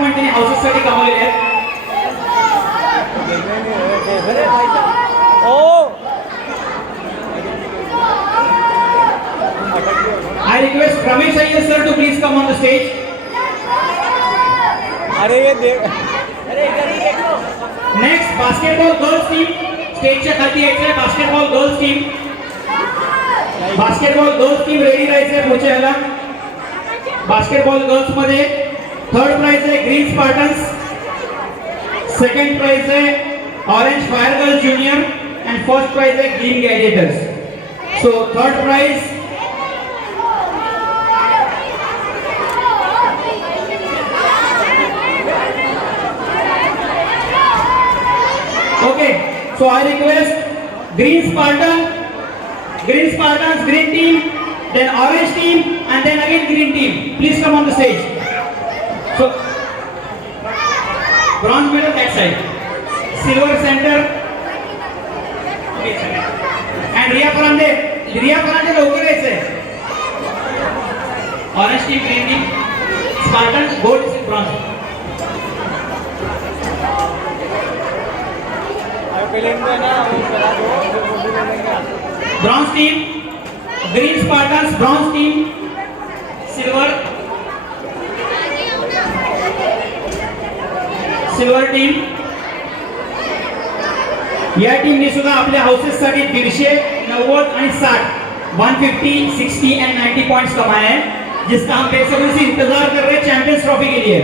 Point त्यांनी हाऊसेससाठी कमावलेले आहेत. I request Ramesh Iyer sir to please come on the stage. अरे ये देख Next basketball girls team स्टेजच्या खाली यायचंय. Basketball girls team, basketball girls team ready राहायचंय पुढच्या ह्याला. बास्केटबॉल गर्ल्स मध्ये थर्ड प्राइज आहे ग्रीन स्पार्टन्स, सेकंड प्राइज आहे orange fire girls junior and first prize आहे green gladiators. So third prize okay. So I request Green Spartans, green team, then orange team, and then again green team. Please come on the stage. So bronze medal that side, silver center, and Riya Parande लवकर यायचंय. Orange team, green team, Spartans, gold, bronze. Bronze team, Green Spartans, bronze team, silver team. या टीमने सुद्धा आपल्या houses साठी 190 आणि 60 150, 60 and 90 points कमाए हैं, जिसका हम बेसब्री से इंतजार कर रहे हैं चैंपियंस ट्रॉफी के लिए.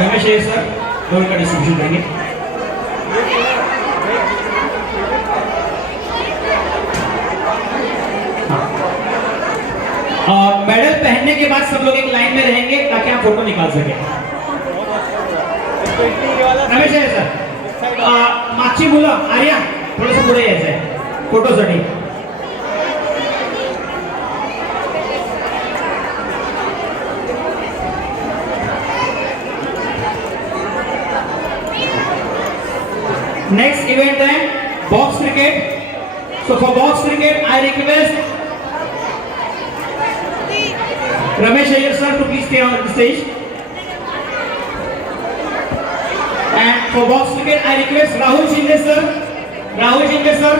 रमेश है सर गोल्ड का डिस्ट्रीब्यूशन करेंगे. मेडल पहनने के बाद सब लोग एक लाइन में रहेंगे ताकि आप फोटो निकाल सके. रमेश है सर मागची मुलं आर्या थोडंसं पुढे यायचंय फोटोसाठी. Next event है box cricket. So for box cricket, I request Ramesh Iyer sir to please stay on the stage. And for box cricket, I request Rahul Shinde sir. Rahul Shinde sir.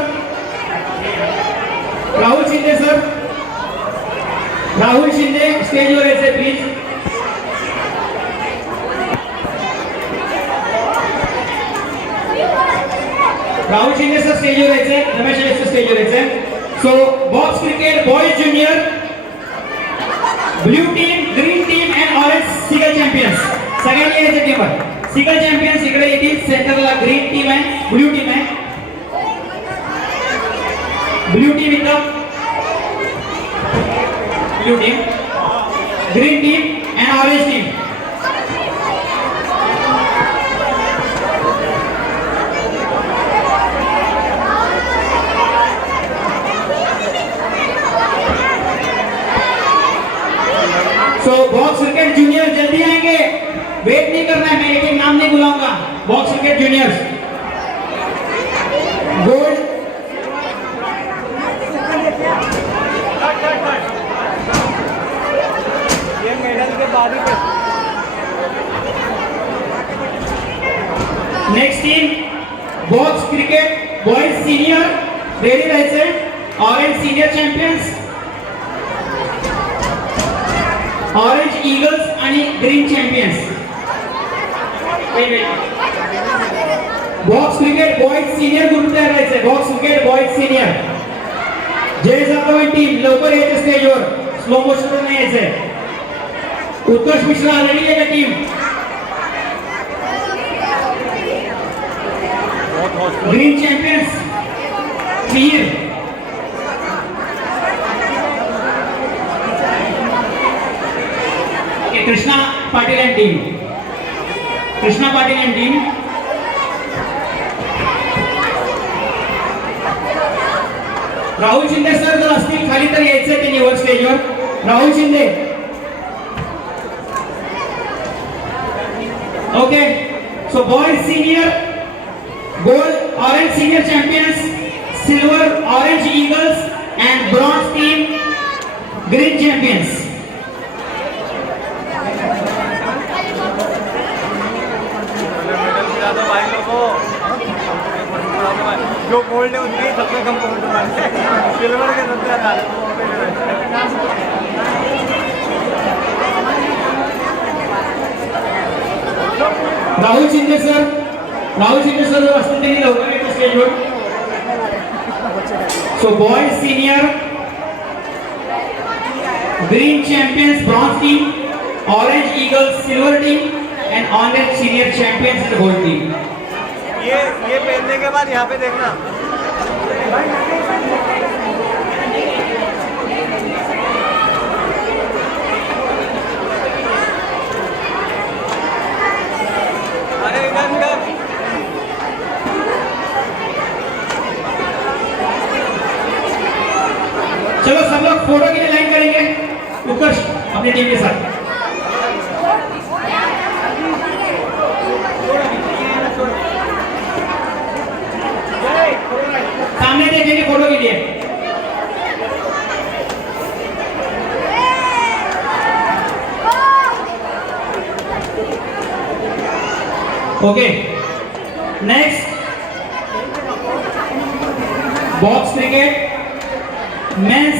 Rahul Shinde sir. Rahul Shinde stage over ऐसे please. Rahul Shinde sir स्टेजवर यायचे, Ramesh Iyer sir स्टेजवर यायचे. सो box cricket boys junior, blue team, green team and orange single champions. सगळ्यांनी यायचे टीमवर. Single champions इकडे येतील. सेंटरला ग्रीन टीम आहे, ब्लू टीम आहे. ब्लू टीम इथं, blue team, green team and orange team. तो बॉक्स क्रिकेट जूनियर जल्दी आएंगे, वेट नहीं करना है. मैं एक एक नाम नहीं बुलाऊंगा. बॉक्स क्रिकेट जूनियर्स गोल्ड, ये मेडल के बाद ही. Next team box cricket boys senior ready राहायचे. Orange senior champions, orange eagles आणि green champions. Box cricket boys senior group तयार राहायचे. Box cricket boys senior. Jay Jadhav team लवकर यायचे स्टेजवर, स्लो मोशन नाही यायचे. उत्कर्ष मिश्रा रेडी आहे का team? Green champions clear. Krishna Patil and team, Krishna Patil and team. Rahul Shinde sir जर असतील खाली तर यायचे ते निवड स्टेजवर. Rahul Shinde okay. So boys senior gold orange senior champions, silver orange eagles and bronze team green champions. Medal दिला दो भाई लोगों को। जो गोल्ड है उनके ही सबसे कम फोटो, सिल्वर के सबसे ज्यादा। राहुल शिंदे सर असतील त्यांनी लवकर येतो स्टेजवर. So boys senior green champions bronze team, orange eagles silver team and orange senior champions gold team. ये पहनने के बाद यहाँ पे देखना। अरे इधर चलो सब लोग फोटो के लिए लाइन करेंगे उत्कर्ष अपनी टीम के साथ. सामने देखेंगे फोटो के लिए. Okay next box cricket mens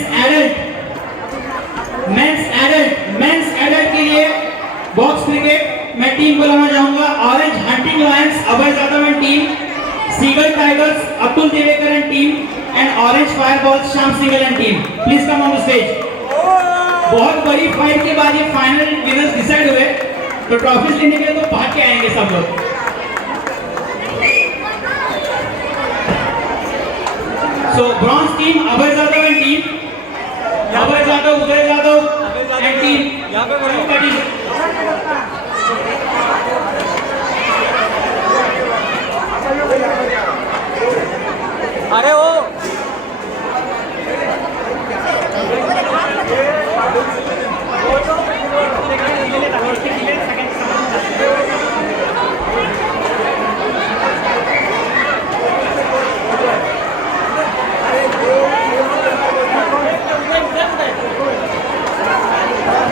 adult के लिए बॉक्स क्रिकेट मैं टीम बुलाना चाहूंगा. Orange hunting lions Abhay Jadhav and team, seagull tigers Abdul Devekar and team and orange fireballs Shyam Singal and team. Please come on the stage. बहुत बड़ी फाइट के बाद ये फाइनल विनर्स डिसाइड हुए, तो ट्रॉफीज लेने के लिए तो भाग के आएंगे सब लोग. So bronze team Abhay Jadhav and team, Abhay Jadhav, Uday Jadhav and team. यहाँ पे करो। अरे वो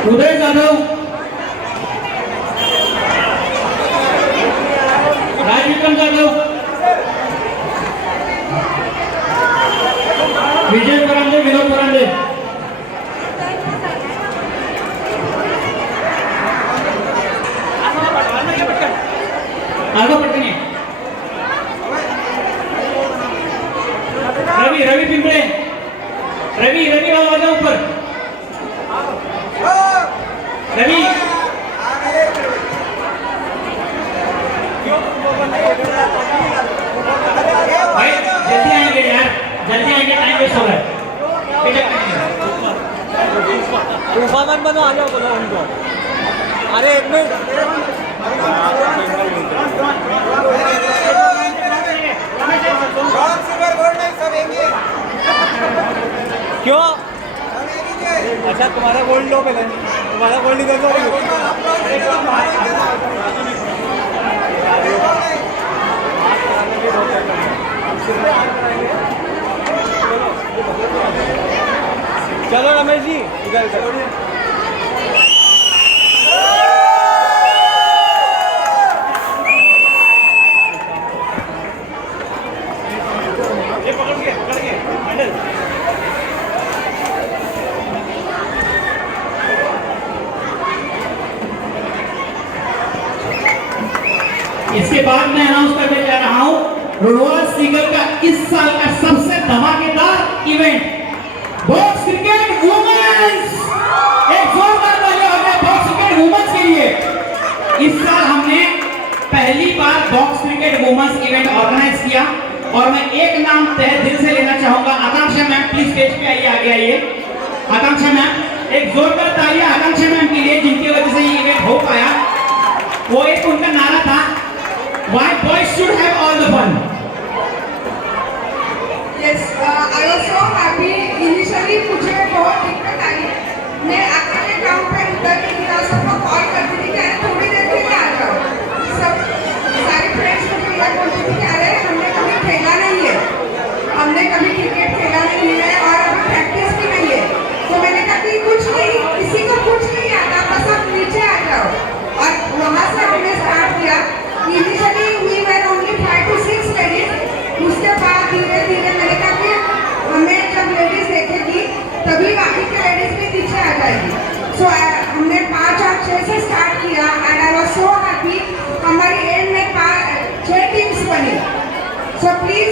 उदय जाधव, राजविक्रम जाधव, विजय परांडे, विनोद परांडे. आगे पटकन रवि पिंपळे, रवि वाला आ जाओ ऊपर. रवि भाई जल्दी आएंगे यार, जल्दी आएंगे, टाइम वेस्ट हो रहा है. तूफान बनो, आ जाओ बोलो उनको। अरे एक मिनट क्यों? अच्छा तुम्हारा गोल्ड लो पहले, तुम्हारा गोल्ड इधर दो. चलो रमेश जी इधर इसके बाद मैं अनाउंस करने जा रहा हूं रोडवाल सीगल का इस साल का सबसे धमाकेदार इवेंट बॉक्स क्रिकेट वुमेन्स. एक जोरदार तालियां हो गया बॉक्स क्रिकेट वुमेन्स के लिए. इस साल हमने पहली बार box cricket womens event organise किया और मैं एक नाम तहे दिल से लेना चाहूंगा. आकांक्षा मैम प्लीज स्टेज पे आइए, आगे आइए. आकांक्षा मैम, एक जोरदार तालियां आकांक्षा मैम के लिए जिनकी वजह से ये इवेंट हो पाया. वो एक उनका नारा था, why boys should have all the fun. Yes, I was so happy. Initially मुझे बहुत दिक्कत आई. मैं अकेले ग्राउंड पे उतर के दिया, सबको कॉल करती थी कि अरे थोड़ी देर के लिए आ जाओ. सब जाएगी. सो हमने 5 और 6 से स्टार्ट किया and I was so happy. हमारी एंड में 6 टीम्स बनी. सो प्लीज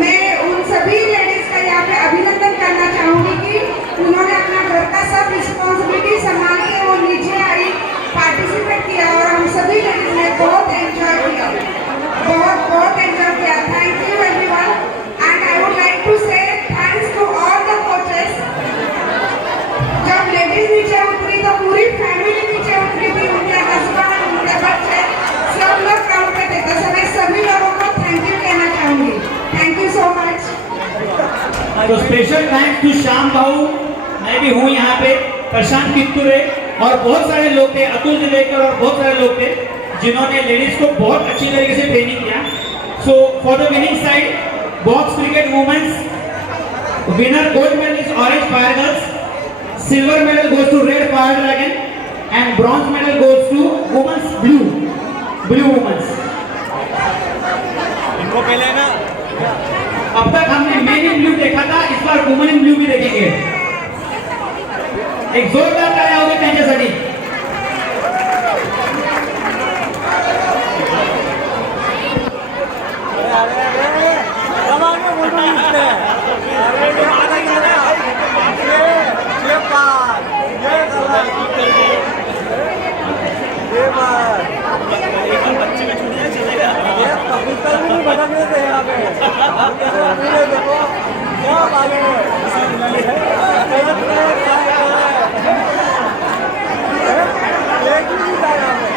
मैं उन सभी लेडीज का यहाँ पे अभिनंदन करना चाहूँगी कि उन्होंने अपना घर का सब रिस्पॉन्सिबिलिटी संभाल के वो नीचे आई, पार्टिसिपेट किया और हम सभी लेडीज ने बहुत एंजॉय किया, बहुत एंजॉय किया. Thank you everyone and I would like to say thanks to all the coaches. जब लेडीज नीचे उतरी तो पूरी फैमिली नीचे उतरी थी, उनके हस्बैंड, उनके बच्चे, सब लोग ग्राउंड पे थे. तो मैं सभी लोगों को थैंक यू कहना चाहूँगी. Thank you so much. तो स्पेशल थैंक्स टू श्याम भाऊ, मैं भी हूँ यहाँ पे, प्रशांत कित्तुरे और बहुत सारे लोग थे, अतुल दिलेकर और बहुत सारे लोग थे जिन्होंने लेडीज को बहुत अच्छी तरीके से ट्रेनिंग किया. So for the winning side, box cricket women's winner gold medal is orange fire girls, silver medal goes to red fire dragon and bronze medal goes to women's blue women's. इनको पहले ना अब तक हमने main in blue देखा था, इस बार women in blue भी देखेंगे. एक जोरदार तालियां होगी त्यांच्यासाठी. जमाने में फोटो खींचते हैं. अरे ये आधा ही है ना. ये बात ये बात बच्चे में छूट जाए चलेगा. ये कबूतर भी नहीं भटकने देते यहाँ पे. ये देखो क्या बात एक भी नहीं था यहाँ पे.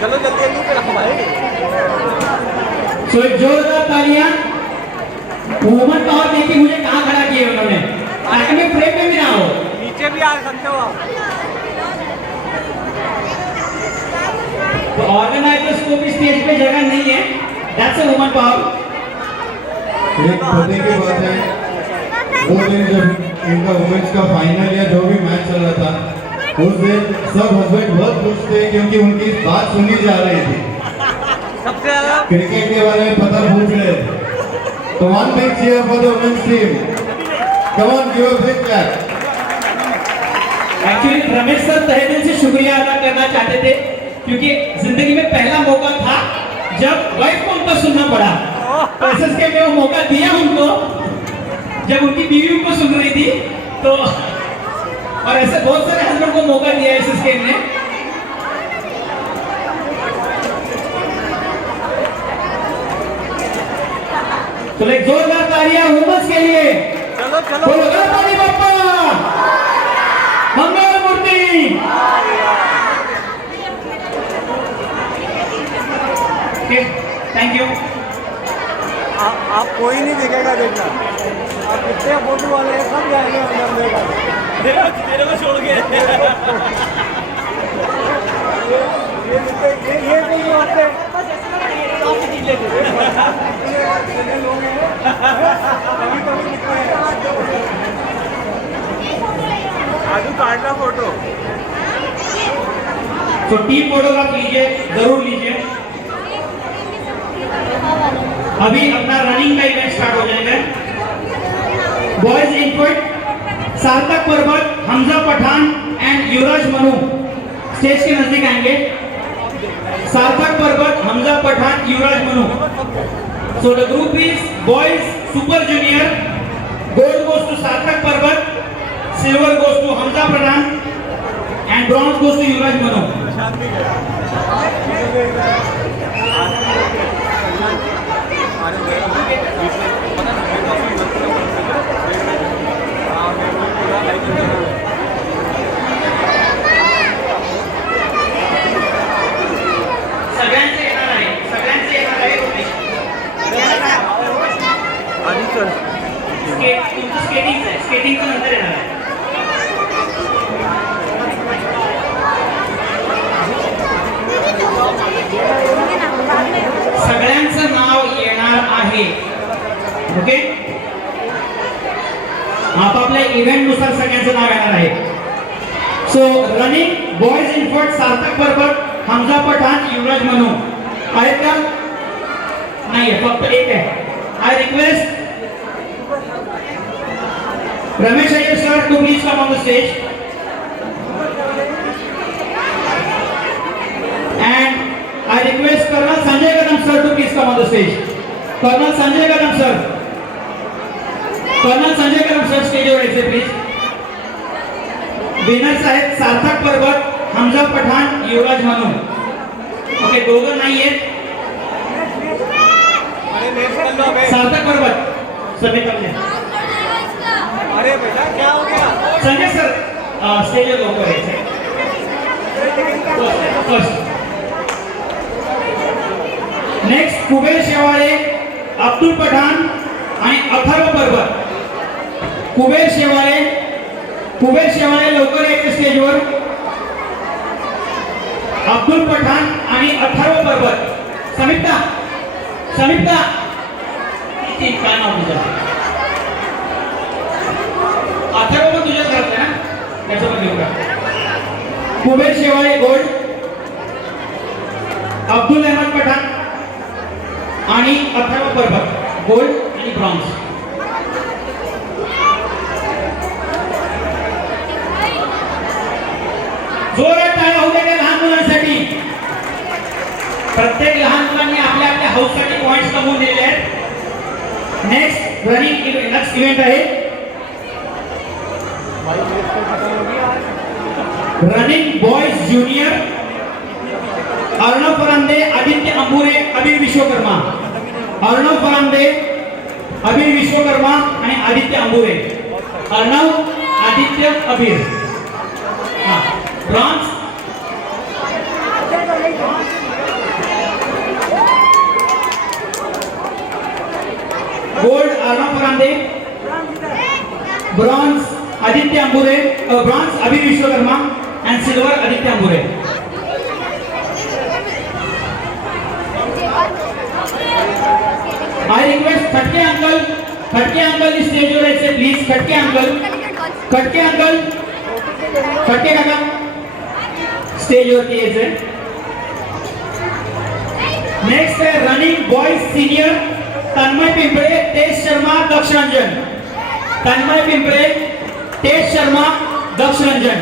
चलो जल्दी जल्दी पे रखो भाई. सो एक जोरदार तालियां वुमन पावर देखी मुझे कहाँ खड़ा किया उन्होंने, ताकि मैं फ्रेम में भी ना हो. नीचे भी आ सकते हो आप. तो ऑर्गेनाइजर्स को भी स्टेज पे जगह नहीं है. That's a woman power. एक पते की बात है, वो दिन जब इनका वुमेन्स का फाइनल या जो भी मैच चल रहा था, उस दिन सब हस्बैंड बहुत खुश थे क्योंकि उनकी बात सुनी जा रही थी. सबसे ज्यादा क्रिकेट के बारे में पता पूछ रहे थे. तो one big cheer for the women's team. Come on, give a big clap. Actually Ramesh sir तहे दिल से शुक्रिया अदा करना चाहते थे क्योंकि जिंदगी में पहला मौका था जब वाइफ को उनको सुनना पड़ा. तो एसएसके में वो मौका दिया उनको जब उनकी बीवी उनको सुन रही थी. तो और ऐसे बहुत सारे हस्बैंड को मौका दिया एसएसके ने. तो एक जोरदार तालियां वुमेन्स के लिए. चलो चलो बोलो Ganpati Bappa Mangal Murti. Okay, thank you. आप कोई नहीं दिखेगा. देखना आप कितने फोटो वाले हैं, सब जाएंगे अंदर देखा. तेरे को छोड़ के ये कोई होते लोग हैं. कभी कभी दिखते हैं. आजू काटना फोटो. तो टीम फोटोग्राफ लीजिए, जरूर लीजिए. अभी अपना रनिंग का इवेंट स्टार्ट हो जाएगा. Boys input Sarthak Parvat, Hamza Pathan and Yuvraj Manu stage के नजदीक आएंगे. Sarthak Parvat, Hamza Pathan, Yuvraj Manu. So the group is boys super junior. Gold goes to Sarthak Parvat, silver goes to Hamza Pathan and bronze goes to Yuvraj Manu. सगळ्यांचे येणार आहे, सगळ्यांचे येणार आहे. आधी चल. तुमचं स्केटिंग आहे, स्केटिंगचं नंतर येणार आहे. सगळ्यांचं नाव येणार आहे. ओके, आपापल्या इव्हेंट नुसार सगळ्यांचं नाव येणार आहे. सो रनिंग बॉयज इन्फंट सार्थक परबत, हमजा पठाण, युवराज मनू आहेत का? नाही आहे, फक्त एक आहे. I request Ramesh Iyer sir to please come on the stage. And I request Colonel Sanjay Kadam sir to please come on the stage. Colonel Sanjay Kadam sir. Colonel Sanjay Kadam sir stage वर यायचे please. Winners आहेत सार्थक परबत, हमजा पठाण, युवराज मनू. Okay, दोघं नाहीयेत. अरे next कर लो बे. सार्थक परबत सभी कर ले. अरे बेटा क्या हो गया? संजय सर स्टेज वर लवकर यायचे. फर्स्ट नेक्स्ट कुबेर शेवाळे, अब्दुल पठाण आणि अथर्व परबत. कुबेर शेवाळे लवकर यायचे स्टेजवर. अब्दुल पठाण आणि अथर्व परबत. समिप्ता किती काय नाव तुझं? अथर्व पण तुझ्याच घरात आहे ना, त्याचं पण घेऊ का? कुबेर शेवाळे गोल्ड, अब्दुल अहमद पठाण आणि अथर्व परबत गोल्ड आणि ब्रॉन्झ. जोरात टाळ्या होऊ द्या लहान मुलांसाठी. प्रत्येक लहान मुलांनी आपल्या आपल्या हाऊससाठी पॉइंट्स कमवून दिलेले आहेत. नेक्स्ट नेक्स्ट इव्हेंट आहे running boys junior. Arnav Pharande, Aditya Ambure, Abir Vishwakarma. Arnav Farande, अबीर विश्वकर्मा आणि Aditya Ambure. Arnav, Aditya, Abir. Bronze gold Arnav Pharande, bronze Aditya Ambure, bronze Abir Vishwakarma and silver Aditya Ambure. I request Khatke uncle इस स्टेज वर यायचे प्लीज. खटके अंकल खटके काका स्टेज वरती यायचे. नेक्स्ट है running boys senior, Tanmay Pimpale, Tej Sharma, Daksh Ranjan. Tanmay Pimpale, Tej Sharma, Daksh Ranjan.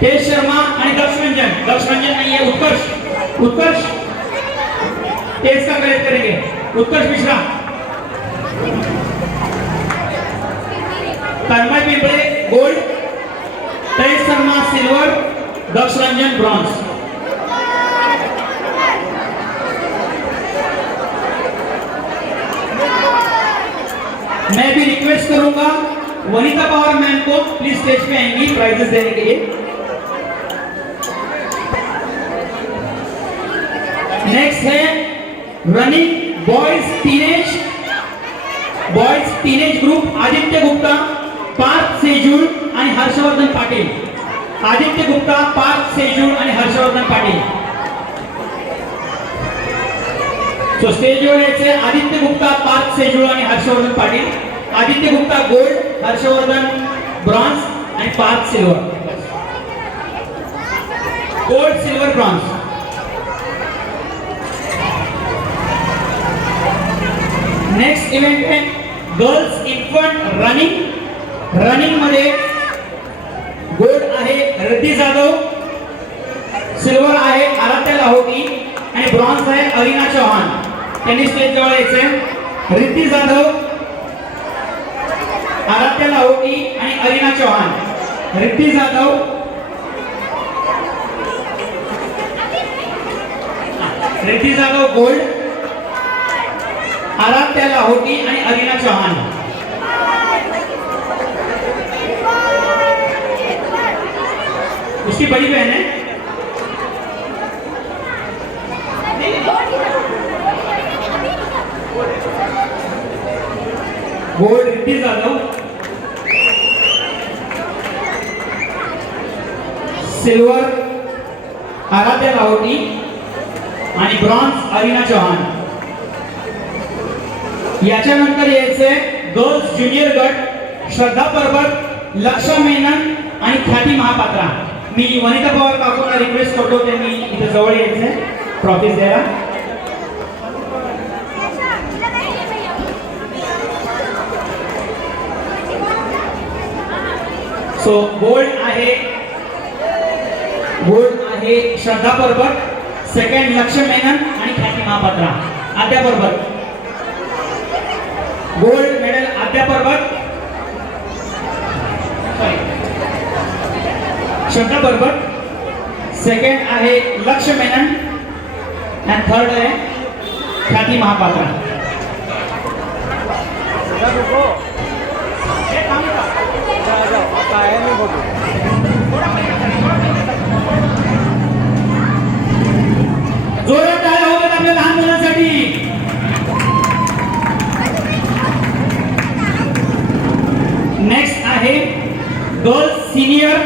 Tej Sharma आणि दक्ष रंजन नाहीये. उत्कर्ष तेज का कलेक्ट करेंगे. Utkarsh Mishra. Tanmay Pimpale gold, Tej Sharma silver, Daksh Ranjan bronze. मैं भी रिक्वेस्ट करूंगा वनिता पवार मैम को प्लीज स्टेज पे आएंगी प्राइजेस देने के लिए. नेक्स्ट है running boys teenage group, Aditya Gupta, Parth Sejul आणि हर्षवर्धन पाटील. आदित्य गुप्ता, पार्थ सेजूळ आणि हर्षवर्धन पाटील. सो स्टेजवर यायचे आदित्य गुप्ता, पार्थ सेजूळ आणि हर्षवर्धन पाटील. आदित्य गुप्ता गोल्ड, हर्षवर्धन ब्रॉन्झ आणि Parth silver. Gold, silver, bronze. Next event आहे गर्ल्स इन्फंट रनिंग मध्ये गोल्ड आहे रिद्धी जाधव, सिल्वर आहे आराध्या लाहोटी आणि ब्रॉन्झ आहे अरिना चौहान. त्यांनी स्टेज जवळ यायचे. रिद्धी जाधव, आराध्या लाहोटी आणि अरिना चौहान. रिद्धी जाधव, गोल्ड, आराध्या लाहोटी आणि अरिना चौहान. उसकी बड़ी बहन है. गोल्ड रिद्धी जाधव, सिल्वर आराध्या लाहोटी आणि ब्रॉन्झ अरिना चौहान. याच्यानंतर यायचे गर्ल्स ज्युनियर गट, श्रद्धा परबत, लक्षा मेनन, आणि ख्याती महापात्रा. मी वनिता पवार काकूंना रिक्वेस्ट करतो त्यांनी इथे जवळ यायचंय ट्रॉफीज द्यायला. सो गोल्ड आहे श्रद्धा परबत, सेकंड लक्ष्य मेनन आणि ख्याती महापात्रा. आद्या परबत गोल्ड मेडल आद्या परबत, श्रद्धा परबत, सेकंड आहे लक्ष्य मेनन आणि थर्ड आहे ख्याती महापात्रा. आ जाओ आता आहे मी बघू. जोरात टाळ्या होतात आपल्या लहान मुलांसाठी. नेक्स्ट आहे गर्ल्स सिनियर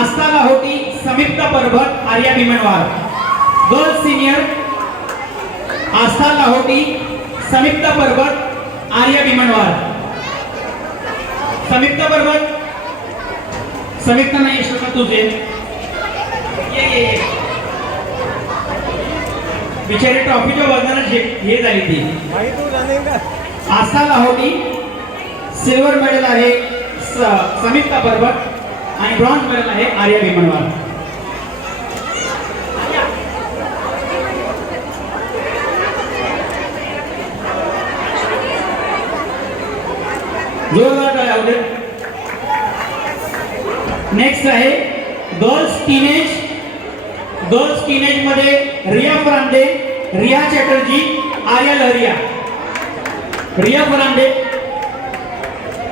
आस्था लाहोटी समिप्ता परबत आर्या भीमनवार. गर्ल्स सिनियर आस्था लाहोटी समिप्ता परबत आर्या भीमनवार. समिप्ता परबत, समिप्ता नाही शकत तुझे ये बिचारी ट्रॉफीच्या वजनाला हे झाली ती. भाई तू रनिंग कर. आस्था लाहोटी सिल्वर मेडल आहे समिप्ता परबत आणि ब्रॉन्झ मेडल आहे आर्या भीमनवार. जोरदार टाळ्या होऊ दे. नेक्स्ट आहे गर्ल्स टीनेज मध्ये रिया फरांदे, रिया चॅटर्जी, आर्या लहरिया. रिया फरांदे,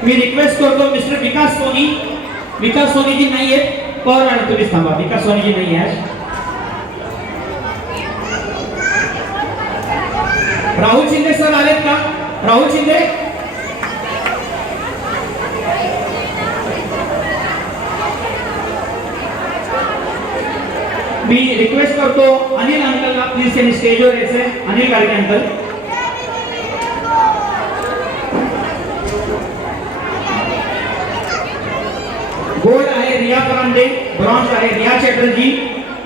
मी रिक्वेस्ट करतो मिस्टर विकास सोनी जी नाही आहेत. पवार मॅडम तुम्हीच थांबा, विकास सोनी जी नाही आहे. राहुल शिंदे सर आलेत का? राहुल शिंदे मी रिक्वेस्ट करतो अनिल अंकलला प्लीज त्यांनी स्टेजवर यायचंय. अनिल गाडगे अंकल. गोल्ड आहे रिया फरांदे, ब्रॉन्झ आहे रिया चॅटर्जी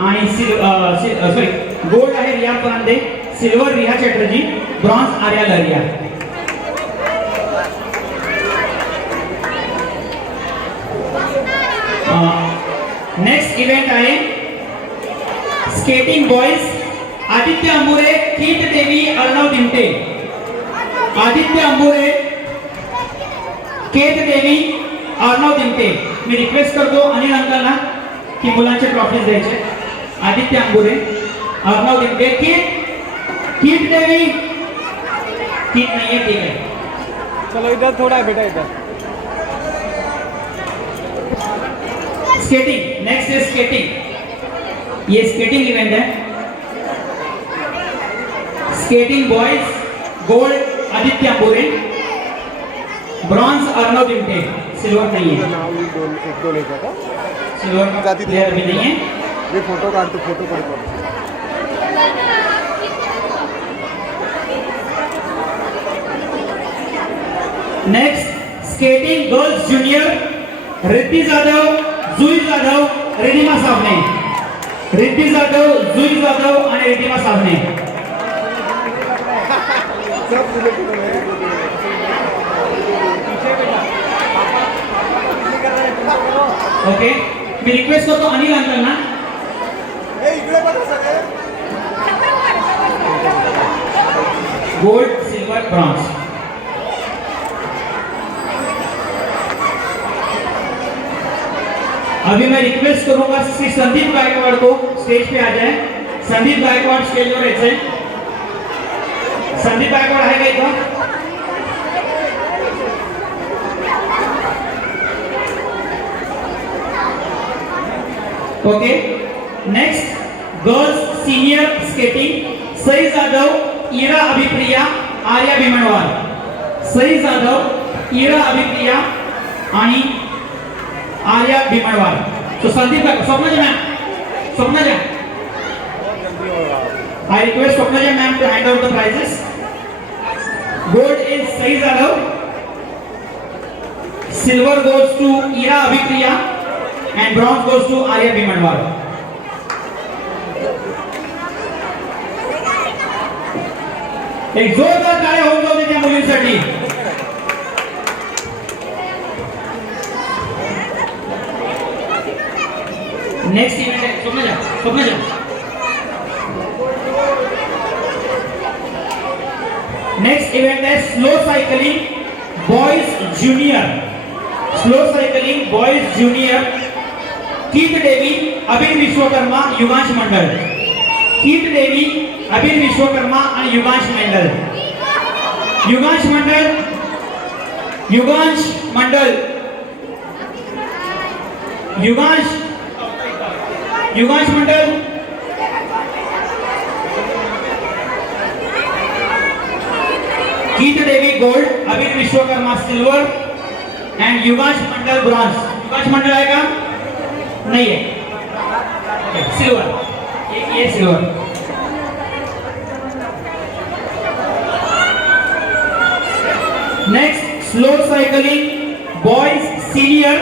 आणि सॉरी गोल्ड आहे रिया फरांदे, सिल्वर रिया चॅटर्जी, ब्रॉन्झ आर्या लहरिया. नेक्स्ट इव्हेंट आहे स्केटिंग बॉयज. आदित्य अंबुरे, कीट देवी, अर्णव दिमटे. आदित्य अंबुरे, केत देवी, अर्णव दिमटे. मी रिक्वेस्ट करतो अनिल अंकलना की मुलांचे ट्रॉफीज द्यायचे. आदित्य अंबुरे, अर्णव दिमटे, कीट देवी, कीट नाहीये ठीक आहे. चलो इधर थोड़ा है बेटा इधर. स्केटिंग नेक्स्ट है स्केटिंग. ये स्केटिंग इवेंट है. Skating boys gold Aditya Ambure, bronze Arnav Dimte, silver नहीं है. एक दो लेकर का सिल्वर का प्लेयर भी नहीं है. ये फोटो काढतो फोटो काढतो. Next skating girls junior Riddhi Jadhav, जुई जाधव, रिधिमा साबणे. रिद्धि जाधव, जुई जाधव आणि रिधिमा साबणे. सब तुझे ओके मी रिक्वेस्ट करतो अनिल अंकलना. इकडे बघा सगळे. Gold silver bronze. अभी मैं रिक्वेस्ट करूंगा श्री संदीप गायकवाड़ को स्टेज पे आ जाए. संदीप गायकवाड़ स्टेज पर यायचंय. संदीप गायकवाड़ आहे का इथं? Okay next girls senior skating Sai Jadhav, Ira Abhipriya, Arya Bhimanwar. Sai Jadhav, Ira Abhipriya आणि आर्या भीमनवार. तो Sandeep Swapnaja ma'am, Swapnaja I request Swapnaja ma'am to hand out the prizes. Gold is Sai Jadhav. Silver goes to Ira Abhipriya. and bronze goes to Arya Bhimanwar. एक जोरदार टाळ्या होऊन जाऊ दे त्या मुलींसाठी. नेक्स्ट इवेंट है स्वप्न जा नेक्स्ट इवेंट है स्लो साइकिलिंग बॉयज जूनियर कीर्त देवी अभिन विश्वकर्मा युगांश मंडल. कीर्त देवी अभिन विश्वकर्मा आणि युगांश मंडल. युगांश मंडल कीर्त Devi gold, Abhin Vishwakarma silver and Yugansh Mandal bronze. Yugansh Mandal आहे का? नहीं है, सिल्वर. ये silver. Next slow cycling boys senior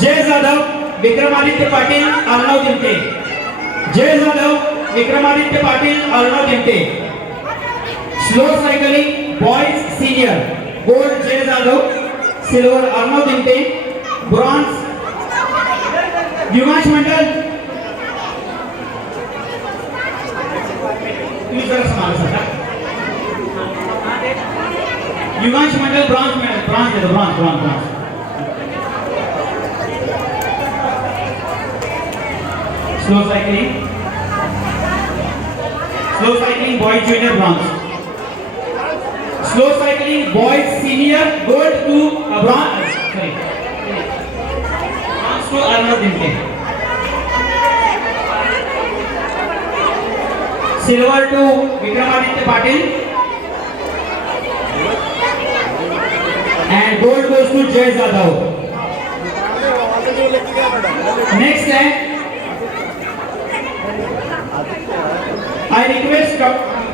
Jay Jadhav Vikramaditya Patil Arnav Dimte. Jay Jadhav Vikramaditya Patil Arnav Dimte. Slow cycling boys senior gold Jay Jadhav, silver Arnav Dimte, bronze Yugansh Mandal. Yugansh Mandal bronze. Slow cycling boys junior bronze. Slow cycling boys senior gold to bronze to Arnav Dimte. Silver to Vikramaditya Patil and gold goes to Jay Jadhav. Next है I request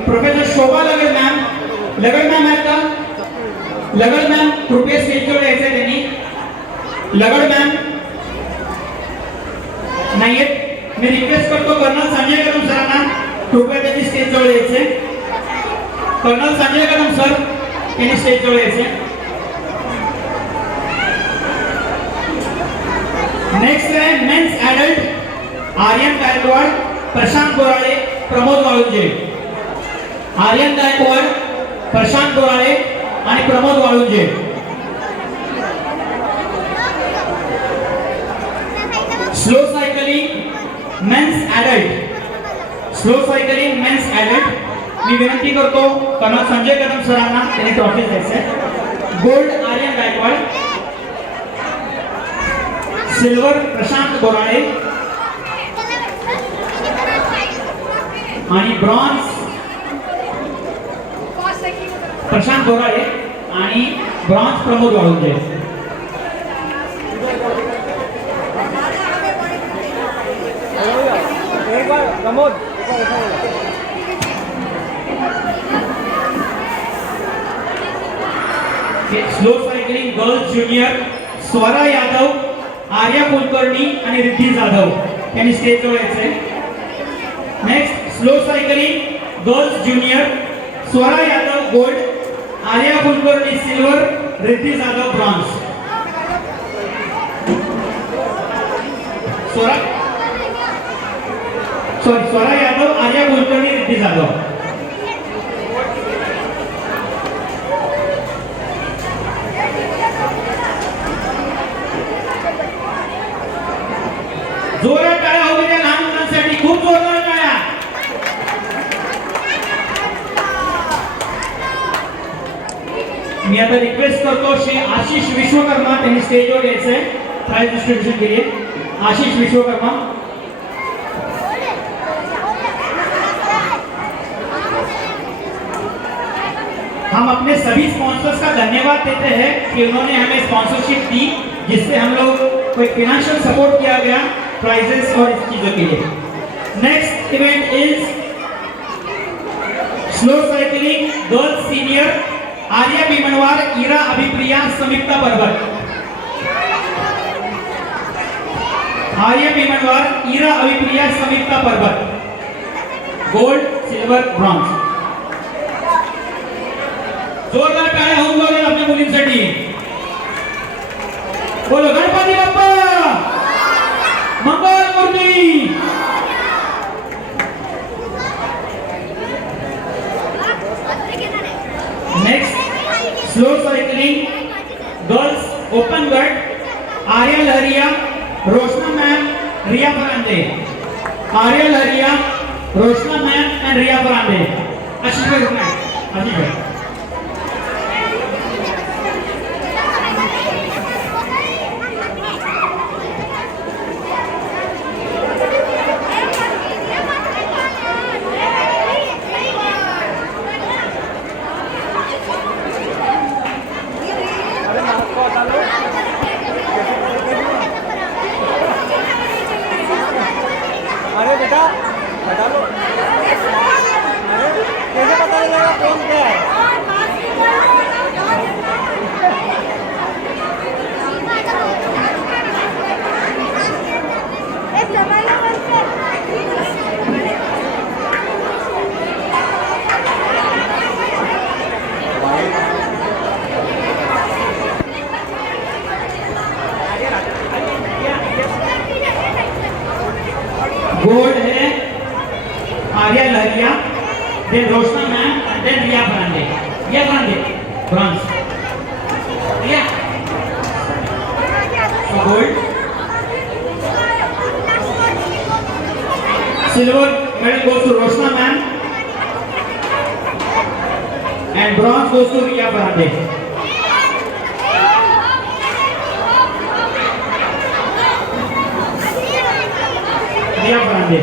professor Shobha Lagad ma'am. Lagad ma'am आहेत का? लगड़ ma'am कृपया स्टेजवर यायचं त्यांनी. लगड़ ma'am नाही आहेत. मी request करतो कर्नल संजय कदम सरांना कृपया त्यांनी स्टेजवर यायचे. कर्नल संजय कदम सर त्यांनी स्टेजवर यायचे. नेक्स्ट है मेंस एडल्ट आर्यन गायकवाड, प्रशांत बोराळे, प्रमोद वाळुंजे. आर्यन गायकवाड, प्रशांत बोराळे आणि Pramod Walunje. Slow cycling men's adult मी विनंती करतो कर्नल संजय कदम सरांना त्यांनी ट्रॉफी द्यायचे. गोल्ड आर्यन गायकवाड, सिल्वर प्रशांत बोराळे आणि ब्रॉन्झ प्रशांत बोराळे आणि bronze Pramod Walunje. Slow cycling girls junior Swara Yadav, Arya Kulkarni आणि रिद्धी जाधव यांनी स्टेजवर यायचे. Next slow cycling girls junior Swara Yadav gold, Arya Kulkarni silver, Riddhi Jadhav bronze. Swara Yadav, Arya Kulkarni, Riddhi Jadhav. जोरात टाळ्या होऊ द्या लहान मुलांसाठी, खूप जोरात टाळ्या. मी आता रिक्वेस्ट करतो श्री आशीष विश्वकर्मा त्यांनी स्टेजवर यायचंय प्राइज डिस्ट्रीब्यूशन के लिए. आशीष विश्वकर्मा. हम अपने सभी स्पॉन्सर्स का धन्यवाद देते हैं कि उन्होंने हमें स्पॉन्सरशिप दी, जिससे हम लोग को फाइनेंशियल सपोर्ट किया गया प्राइजेस और इस चीजों के लिए. Next event is slow cycling girls senior Arya Bhimanwar, Ira Abhipriya, Samikta Parvat. Arya Bhimanwar, Ira अभिप्रिया, Samita पर्वत, गोल्ड, सिल्वर, ब्रॉन्झ. जोरदार टाळ्या होऊन बघा आपल्या मुलींसाठी. बोलो गणपती बाप्पा मंगल मूर्ती. Next slow cycling girls open गट, Arya Lahariya, Roshana ma'am, Riya Farande. Arya Lahariya, Roshana ma'am and Riya Farande. Ashish भाई रुकना है. आशीष भाई अरे नाक को हटा लो. अरे बेटा हटा लो. अरे कैसे पता चलेगा कौन क्या है? गोल्ड है Arya Lahariya, then Roshana ma'am and then Riya Farande. Riya Farande bronze. Riya gold. Silver medal goes to Roshana ma'am and bronze goes to Riya Farande. Riya Farande.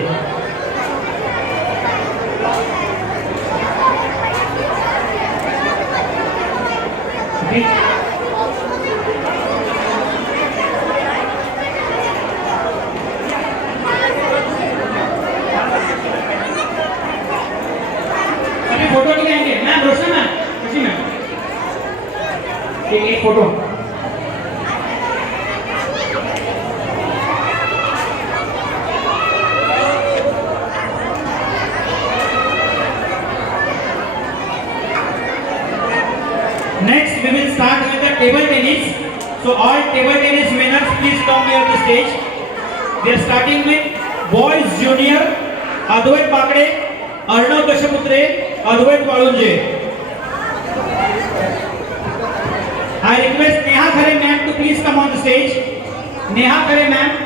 अभी फोटो निकालेंगे ma'am. Roshana ma'am, Khushi ma'am, एक photo. Next, we will start with the table tennis. So all table tennis winners, please come near the stage. We are starting with boys junior. Advait Bakde, Arnav Dashputre, Advait Walunje. I request Neha Khare ma'am to please come on the stage. Neha Khare ma'am.